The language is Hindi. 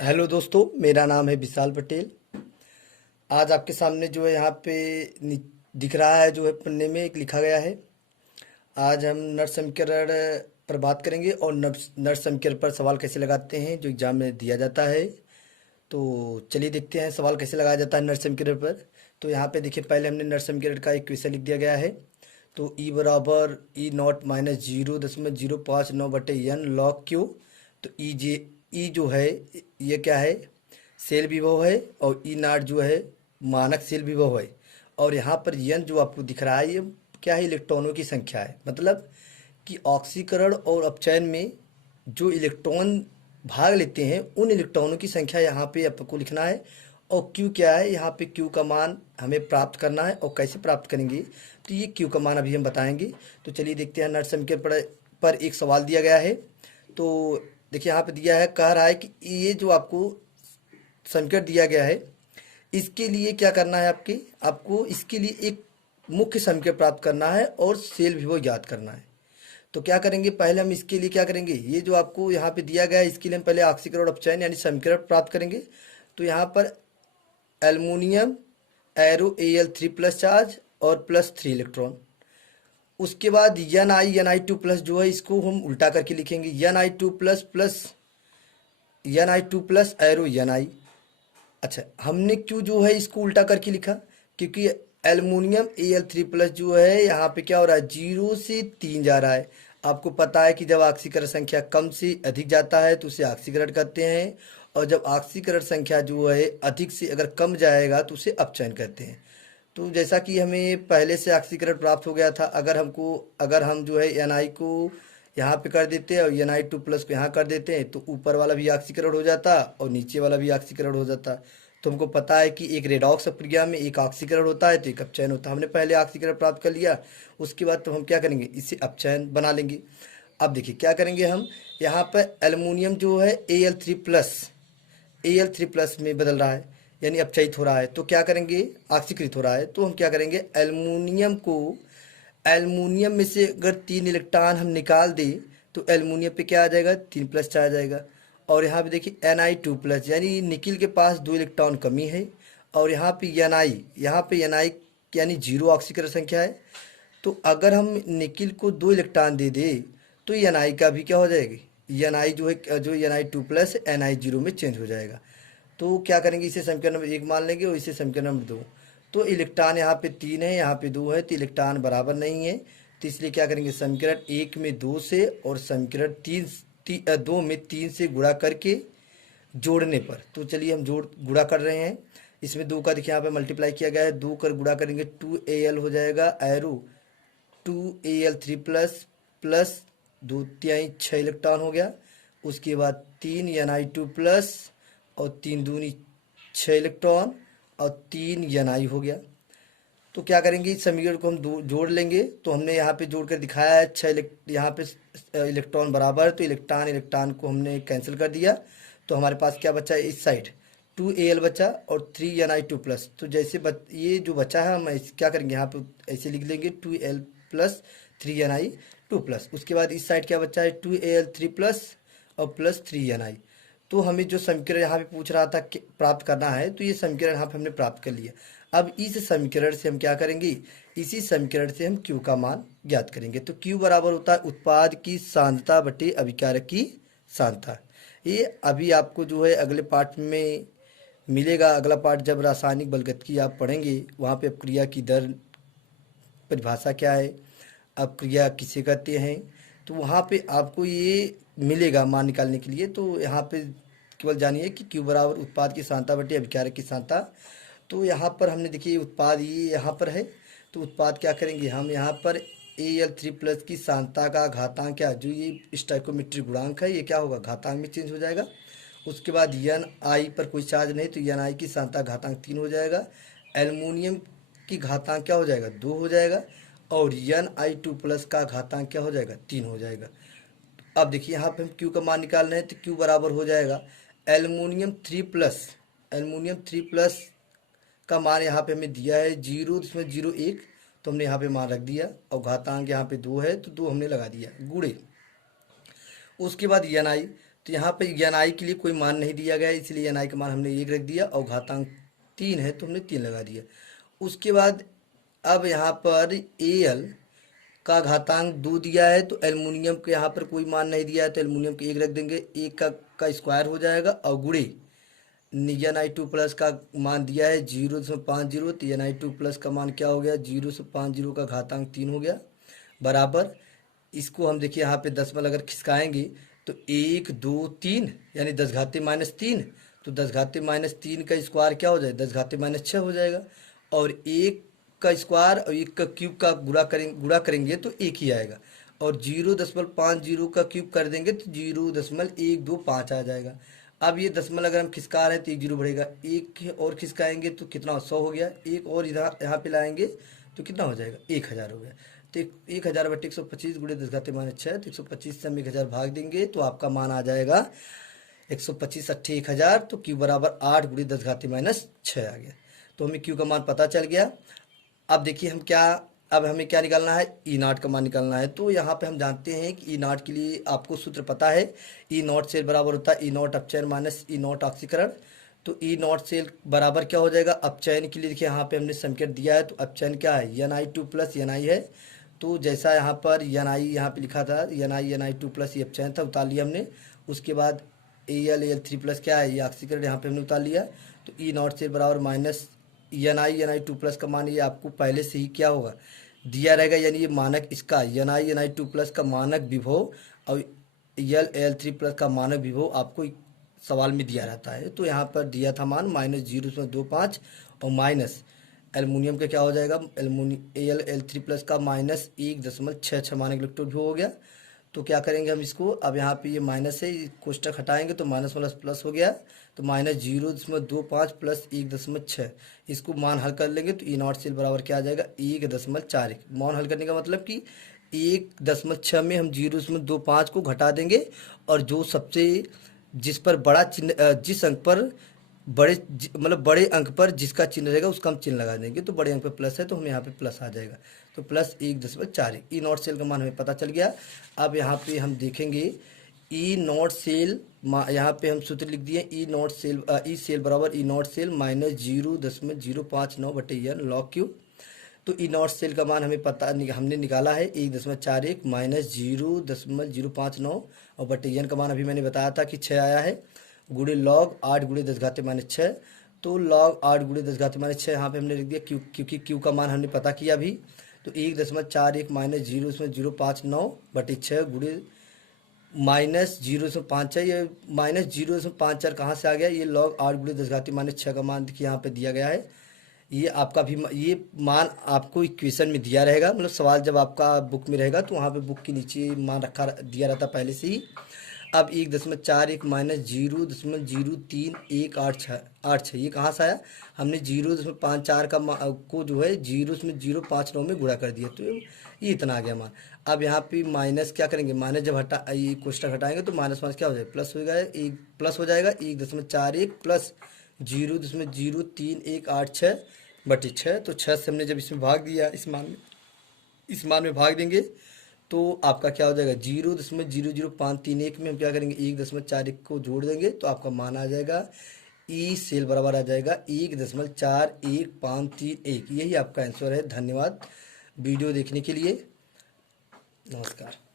हेलो दोस्तों, मेरा नाम है विशाल पटेल। आज आपके सामने जो है यहाँ पे दिख रहा है, जो है पन्ने में एक लिखा गया है। आज हम नट समीकरण पर बात करेंगे और नट नट समीकरण पर सवाल कैसे लगाते हैं जो एग्जाम में दिया जाता है। तो चलिए देखते हैं सवाल कैसे लगाया जाता है नट समीकरण पर। तो यहाँ पे देखिए, पहले हमने नट समीकरण का एक क्वेश्चन लिख दिया गया है। तो ई बराबर E naught minus 0.059/n log Q. तो ई जो है ये क्या है, सेल विभव है। और ई नाट जो है मानक सेल विभव है। और यहाँ पर यन जो आपको दिख रहा है ये क्या है, इलेक्ट्रॉनों की संख्या है। मतलब कि ऑक्सीकरण और अपचयन में जो इलेक्ट्रॉन भाग लेते हैं उन इलेक्ट्रॉनों की संख्या यहाँ पे आपको लिखना है। और क्यू क्या है, यहाँ पे क्यू का मान हमें प्राप्त करना है। और कैसे प्राप्त करेंगे, तो ये क्यू का मान अभी हम बताएंगे। तो चलिए देखते हैं, नट समीकरण पर एक सवाल दिया गया है। तो देखिए यहाँ पे दिया है, कह रहा है कि ये जो आपको समीकरण दिया गया है इसके लिए क्या करना है, आपको इसके लिए एक मुख्य समीकरण प्राप्त करना है और सेल विभव ज्ञात करना है। तो क्या करेंगे, पहले हम इसके लिए क्या करेंगे, ये जो आपको यहाँ पे दिया गया है इसके लिए हम पहले ऑक्सीकरण और अपचयन यानी समीकरण प्राप्त करेंगे। तो यहाँ पर एल्युमिनियम एरो Al3+ चार्ज और +3 इलेक्ट्रॉन। उसके बाद Ni2+ जो है इसको हम उल्टा करके लिखेंगे, Ni2+ एरो Ni। अच्छा, हमने क्यों जो है इसको उल्टा करके लिखा, क्योंकि एल्युमिनियम Al3+ जो है यहाँ पे क्या हो रहा है, 0 से 3 जा रहा है। आपको पता है कि जब ऑक्सीकरण संख्या कम से अधिक जाता है तो उसे ऑक्सीकरण कहते हैं। और जब ऑक्सीकरण संख्या जो है अधिक से अगर कम जाएगा तो उसे अपचयन कहते हैं। तो जैसा कि हमें पहले से ऑक्सीकरण प्राप्त हो गया था, अगर हम जो है एन को यहाँ पे कर देते हैं और Ni2+ को यहाँ कर देते हैं तो ऊपर वाला भी ऑक्सीकरण हो जाता और नीचे वाला भी ऑक्सीकरण हो जाता। तो हमको पता है कि एक रेडॉक्स प्रक्रिया में एक ऑक्सीकरण होता है तो एक अपचयन होता है। हमने पहले ऑक्सीकरण प्राप्त कर लिया, उसके बाद तो हम क्या करेंगे, इसे अपचयन बना लेंगे। अब देखिए क्या करेंगे हम, यहाँ पर एल्युमिनियम जो है Al3+ में बदल रहा है, यानी अपचयित हो रहा है। तो क्या करेंगे, ऑक्सीकृत हो रहा है। तो हम क्या करेंगे, एल्युमिनियम में से अगर 3 इलेक्ट्रॉन हम निकाल दें तो एल्युमिनियम पे क्या आ जाएगा, 3+ आ जाएगा। और यहाँ पे देखिए Ni2+ यानी निकिल के पास 2 इलेक्ट्रॉन कमी है। और यहाँ पे Ni यानी 0 ऑक्सीकरण संख्या है। तो अगर हम निकिल को 2 इलेक्ट्रॉन दे दे तो Ni का भी क्या हो जाएगी, Ni जो है, जो Ni2+ Ni0 में चेंज हो जाएगा। तो क्या करेंगे, इसे समीकरण नंबर 1 मान लेंगे और इसे समीकरण नंबर 2। तो इलेक्ट्रॉन यहाँ पे 3 है, यहाँ पे 2 है, तो इलेक्ट्रॉन बराबर नहीं है। तो इसलिए क्या करेंगे, समीकरण 1 में 2 से और समीकरण 2 में 3 से गुणा करके जोड़ने पर, तो चलिए हम गुणा कर रहे हैं। इसमें 2 का देखिए यहाँ पे मल्टीप्लाई किया गया है, 2 कर गुणा करेंगे 2Al हो जाएगा एरो 2Al3+ प्लस 2 × 6 इलेक्ट्रॉन हो गया। उसके बाद 3 Ni2+ और 3 दूनी 6 इलेक्ट्रॉन और 3 Ni हो गया। तो क्या करेंगे, इस समीकरण को हम जोड़ लेंगे। तो हमने यहाँ पे जोड़ कर दिखाया है, यहाँ पे इलेक्ट्रॉन बराबर है, तो इलेक्ट्रॉन को हमने कैंसिल कर दिया। तो हमारे पास क्या बचा है, इस साइड 2Al बचा और 3Ni2+। तो जैसे ये जो बचा है हम क्या करेंगे, यहाँ पे ऐसे लिख लेंगे 2Al+3Ni2+। उसके बाद इस साइड क्या बचा है, 2Al3+ और +3Ni। तो हमें जो समीकरण यहाँ पे पूछ रहा था कि प्राप्त करना है, तो ये समीकरण यहाँ पे हमने प्राप्त कर लिया। अब इस समीकरण से हम क्या करेंगे, इसी समीकरण से हम Q का मान ज्ञात करेंगे। तो Q बराबर होता है उत्पाद की सांद्रता बटे अभिकारक की सांद्रता। ये अभी आपको जो है अगले पार्ट में मिलेगा। अगला पार्ट जब रासायनिक बलगतिकी आप पढ़ेंगे, वहाँ पे अपक्रिया की दर परिभाषा क्या है, अपक्रिया किसे कहते हैं, तो वहाँ पे आपको ये मिलेगा मान निकालने के लिए। तो यहाँ पे केवल जानिए कि Q बराबर उत्पाद की सांद्रता बटे अभिकारक की सांद्रता। तो यहाँ पर हमने देखिए उत्पाद ये यहाँ पर है, तो उत्पाद क्या करेंगे हम, यहाँ पर Al3+ की सांद्रता का घातांक क्या, जो ये स्टोइकोमेट्रिक गुणांक है, ये क्या होगा, घातांक में चेंज हो जाएगा। उसके बाद Ni पर कोई चार्ज नहीं, तो Ni की सांद्रता घातांक 3 हो जाएगा। एल्युमिनियम की घातांक क्या हो जाएगा, 2 हो जाएगा। और Ni2+ का घातांक क्या हो जाएगा, 3 हो जाएगा। अब देखिए यहाँ पे हम Q का मान निकाल रहे हैं, तो Q बराबर हो जाएगा एल्युमिनियम 3+ का मान यहाँ पे हमें दिया है 0.01, तो हमने यहाँ पे मान रख दिया। और घातांक यहाँ पे 2 है तो 2 हमने लगा दिया गुणे। उसके बाद Ni, तो यहाँ पे एन आई के लिए कोई मान नहीं दिया गया है, इसलिए एन आई का मान हमने 1 रख दिया, और घातांक 3 है तो हमने 3 लगा दिया। उसके बाद अब यहाँ पर ए एल का घातांक 2 दिया है, तो एल्युमिनियम के यहाँ पर कोई मान नहीं दिया है, तो एल्युमिनियम के 1 रख देंगे, 1 का स्क्वायर हो जाएगा, और गुणे एन आई 2 प्लस का मान दिया है 0.50, तो एन आई 2 प्लस का मान क्या हो गया, 0.50 का घातांक 3 हो गया, बराबर। इसको हम देखिए यहाँ पे दशमलव अगर खिसकाएंगे तो 1 2 3 यानी 10 घाते माइनस 3, तो 10 घाते माइनस 3 का स्क्वायर क्या हो जाएगा, 10 घाते माइनस 6 हो जाएगा, और 1 का स्क्वायर और 1 का क्यूब का गुणा करेंगे तो 1 ही आएगा, और 0.50 का क्यूब कर देंगे तो 0.125 आ जाएगा। अब ये दशमलव अगर हम खिसका रहे हैं तो 1 0 बढ़ेगा, एक और खिसकाएंगे तो कितना 100 हो गया, एक और इधर यहाँ पे लाएंगे तो कितना हो जाएगा, 1000 हो गया। तो 1000 बटे 125 गुणे 10 घाते माइनस 6, तो 125 से हम 1000 भाग देंगे तो आपका मान आ जाएगा 125 अट्ठे 1000, तो क्यू बराबर 8 गुणे 10 घाते माइनस 6 आ गया। तो हमें क्यू का मान पता चल गया। अब देखिए अब हमें क्या निकालना है, ई नॉट का मान निकालना है। तो यहाँ पे हम जानते हैं कि ई नॉट के लिए आपको सूत्र पता है, ई नॉट सेल बराबर होता है ई नॉट अपचयन माइनस ई नॉट ऑक्सीकरण। तो ई नॉट सेल बराबर क्या हो जाएगा, अपचयन के लिए देखिए यहाँ पे हमने समीकरण दिया है, तो अपचयन क्या है, एन आई 2 प्लस एन आई है, तो जैसा यहाँ पर एन आई यहाँ पे लिखा था एन आई 2 प्लस ये अपचयन था, उतार लिया हमने। उसके बाद ए एल 3 प्लस क्या है, ये ऑक्सीकरण यहाँ पे हमने उतार लिया। तो ई नॉट सेल बराबर माइनस एन आई 2 प्लस का मान ये आपको पहले से ही क्या होगा दिया रहेगा, यानी ये मानक इसका एन आई 2 प्लस का मानक विभव और एल 3 प्लस का मानक विभव आपको सवाल में दिया रहता है। तो यहाँ पर दिया था मान -0.25 और माइनस एल्युमिनियम का क्या हो जाएगा, एल 3 प्लस का -1.66 मानक इलेक्ट्रॉन विभव हो गया। तो क्या करेंगे हम इसको, अब यहाँ पे ये माइनस है, कोष्टक हटाएंगे तो माइनस प्लस प्लस हो गया, तो -0.25 प्लस 1.6, इसको मान हल कर लेंगे तो ई नॉट सेल बराबर क्या आ जाएगा 1.41। मान हल करने का मतलब कि 1.6 में हम 0.25 को घटा देंगे, और जो सबसे जिस पर बड़ा चिन्ह जिस अंक पर मतलब बड़े अंक पर जिसका चिन्ह रहेगा उसका हम चिन्ह लगा देंगे, तो बड़े अंक पर प्लस है तो हम यहाँ पे प्लस आ जाएगा, तो प्लस 1.41। ई नॉट सेल का मान हमें पता चल गया। अब यहाँ पे हम देखेंगे ई नॉट सेल, यहाँ पे हम सूत्र लिख दिए ई नॉट सेल ई सेल बराबर ई नॉट सेल -0.059 बटे एन लॉग क्यू। तो ई नॉट सेल का मान हमें हमने निकाला है 1.41 -0.059, और बटे एन का मान अभी मैंने बताया था कि 6 आया है, गुणे लॉग 8 गुणे 10 घाते माइनस 6। तो लॉग 8 गुणे 10 घाते माइनस 6 यहाँ पे हमने लिख दिया क्योंकि क्यू का मान हमने पता किया अभी। तो 1.41 -0.059 बटे 6 गुणे -0.5 है, ये -0.54 कहाँ से आ गया, ये लॉग 8 गुणे 10 घाते माइनस 6 का मान देखिए यहाँ पे दिया गया है। ये आपका भी ये मान आपको इक्वेशन में दिया रहेगा, मतलब सवाल जब आपका बुक में रहेगा तो वहाँ पे बुक के नीचे मान दिया रहता पहले से ही। अब 1.41 -0.03186 ये कहाँ से आया, हमने 0.54 को जो है 0.059 में गुणा कर दिया, तो ये इतना आ गया मान। अब यहाँ पे माइनस क्या करेंगे, माइनस जब ये कोष्टक हटाएंगे तो माइनस माइनस क्या हो जाएगा, प्लस हो जाएगा, एक प्लस हो जाएगा 1.41 प्लस 0.03186 बटे 6। तो 6 से हमने जब इसमें भाग दिया, इस मान में भाग देंगे तो आपका क्या हो जाएगा 0.00531 में हम क्या करेंगे 1.41 को जोड़ देंगे तो आपका मान आ जाएगा ई सेल बराबर आ जाएगा 1.41531। यही आपका आंसर है। धन्यवाद वीडियो देखने के लिए, नमस्कार।